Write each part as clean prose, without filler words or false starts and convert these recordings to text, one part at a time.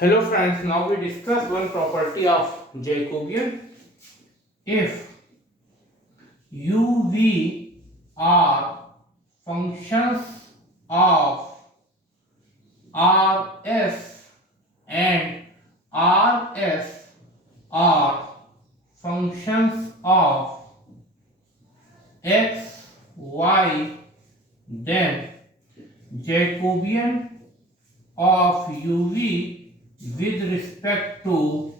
Hello friends, now we discuss one property of Jacobian. If UV are functions of RS and RS are functions of X, Y, then Jacobian of UV with respect to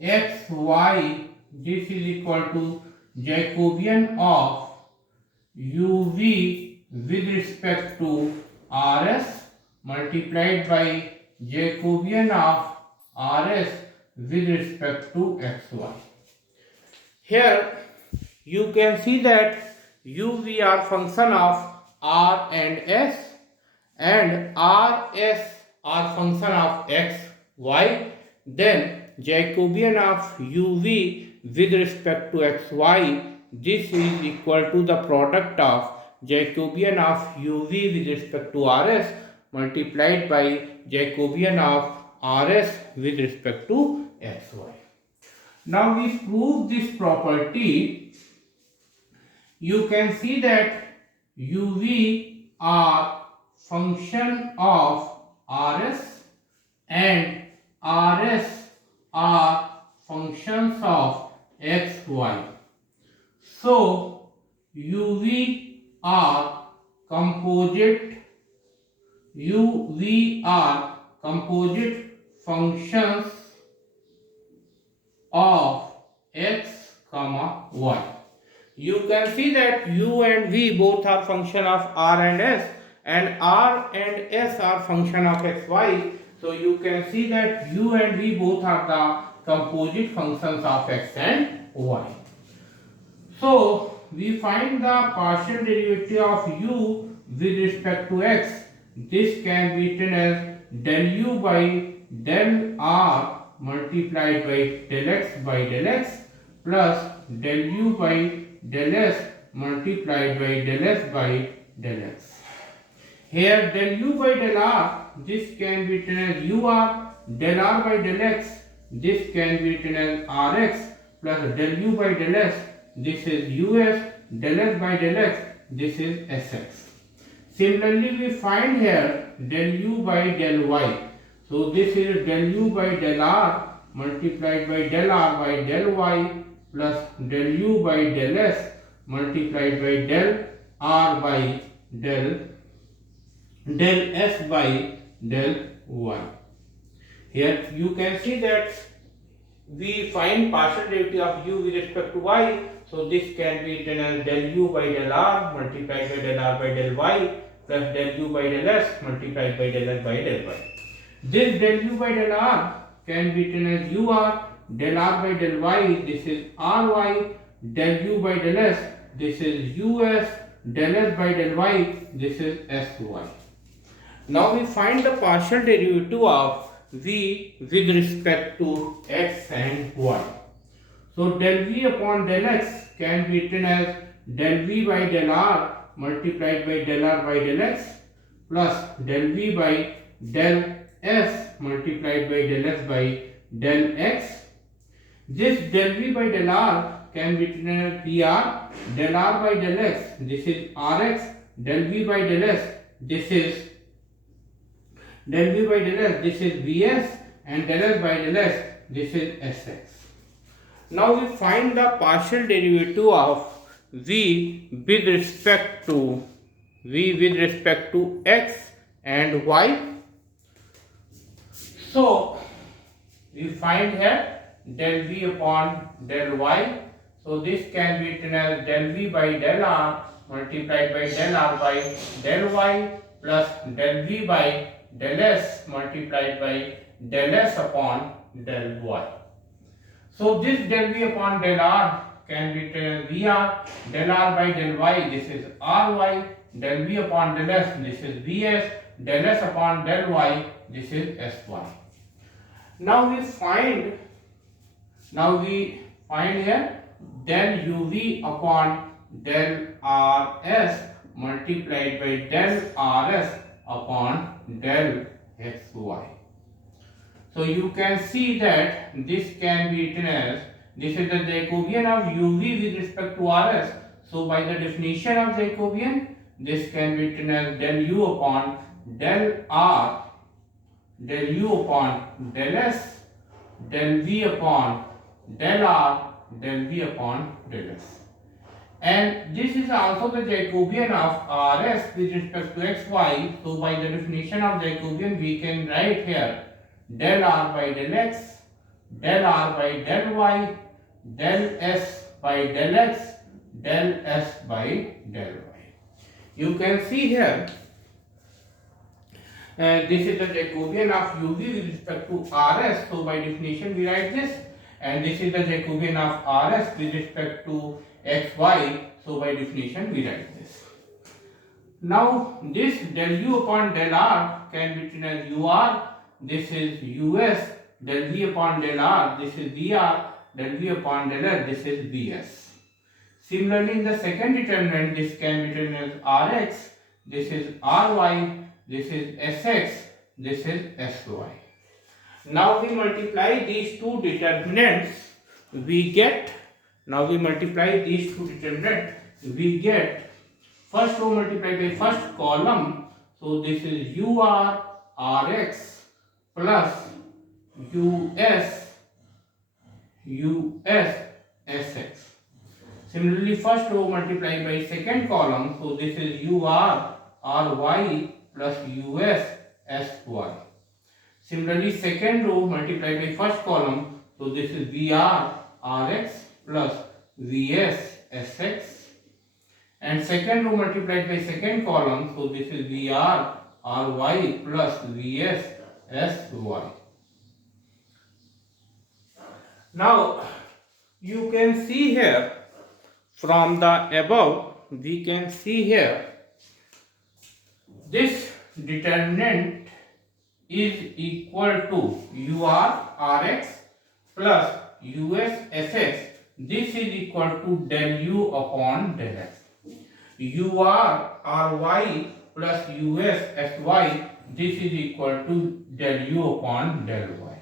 x, y, this is equal to Jacobian of UV with respect to RS multiplied by Jacobian of RS with respect to xy. Here you can see that UV are function of R and S and RS are function of x, y, then Jacobian of UV with respect to xy, this is equal to the product of Jacobian of UV with respect to RS multiplied by Jacobian of RS with respect to xy. Now we prove this property. You can see that UV are function of RS and RS are functions of xy. So UV are composite functions of x, y. You can see that u and v both are function of r and s, and r and s are function of x, y. So you can see that u and v both are the composite functions of x and y. So we find the partial derivative of u with respect to x. This can be written as del u by del r multiplied by del x by del x plus del u by del s multiplied by del s by del x. Here del u by del r, this can be written as ur, del r by del x, this can be written as rx plus del u by del s, this is us, del s by del x, this is sx. Similarly, we find here del u by del y. So this is del u by del r multiplied by del r by del y plus del u by del s multiplied by del r by del s by del y. Here you can see that we find partial derivative of u with respect to y. So this can be written as del u by del r multiplied by del r by del y plus del u by del s multiplied by del s by del y. This del u by del r can be written as ur, del r by del y, this is ry, del u by del s, this is us, del s by del y, this is sy. Now we find the partial derivative of v with respect to x and y. So del v upon del x can be written as del v by del r multiplied by del r by del x plus del v by del s multiplied by del s by del x. This del v by del r can be written as dr, del r by del x, this is rx, del v by del s, this is del v by del s, this is vs, and del s by del s, this is sx. Now we find the partial derivative of v with respect to x and y. So we find here del v upon del y. So this can be written as del v by del r multiplied by del r by del y plus del v by del s multiplied by del s upon del y. So this del v upon del r can be written as vr, del r by del y, this is ry, del v upon del s, this is vs, del s upon del y, this is sy. Now we find here del uv upon del rs multiplied by del rs upon del xy. So you can see that this can be written as, this is the Jacobian of uv with respect to rs. So by the definition of Jacobian, this can be written as del u upon del r, del u upon del s, del v upon del r, del v upon del s. And this is also the Jacobian of rs with respect to xy. So by the definition of Jacobian, we can write here del r by del x, del r by del y, del s by del x, del s by del y. You can see here, this is the Jacobian of uv with respect to rs. So by definition we write this, and this is the Jacobian of rs with respect to xy. So by definition we write this. Now this del u upon del r can be written as ur. This is us, del v upon del r. This is dr, del v upon del r. This is bs. Similarly, in the second determinant, this can be written as rx. This is ry. This is sx. This is sy. Now we multiply these two determinants. We get. Now we multiply these two determinants. We get first row multiplied by first column. So this is ur rx plus us sx. Similarly, first row multiplied by second column. So this is ur ry plus us sy. Similarly, second row multiplied by first column. So this is vr rx plus vs sx. And second row multiplied by second column. So this is vr ry plus vs sy. Now you can see here, from the above we can see here, this determinant is equal to ur rx plus us sx. This is equal to del u upon del x. ur ry plus us sy. This is equal to del u upon del y.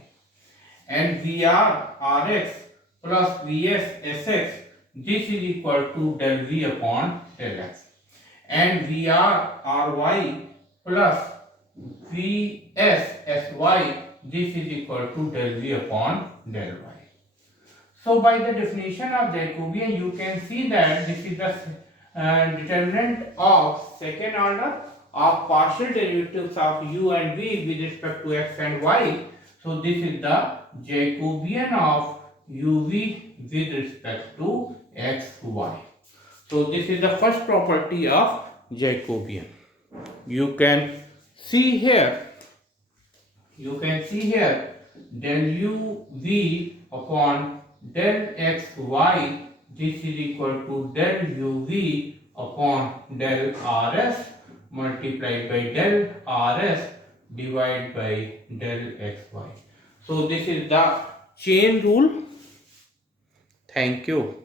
And vr rx plus vs sx. This is equal to del v upon del x. And vr ry plus vs sy. This is equal to del v upon del y. So by the definition of Jacobian, you can see that this is the determinant of second order of partial derivatives of u and v with respect to x and y. So this is the Jacobian of uv with respect to x, y. So this is the first property of Jacobian. You can see here, del u v upon del x y. This is equal to del u v upon del rs multiplied by del rs divided by del xy. So this is the chain rule. Thank you.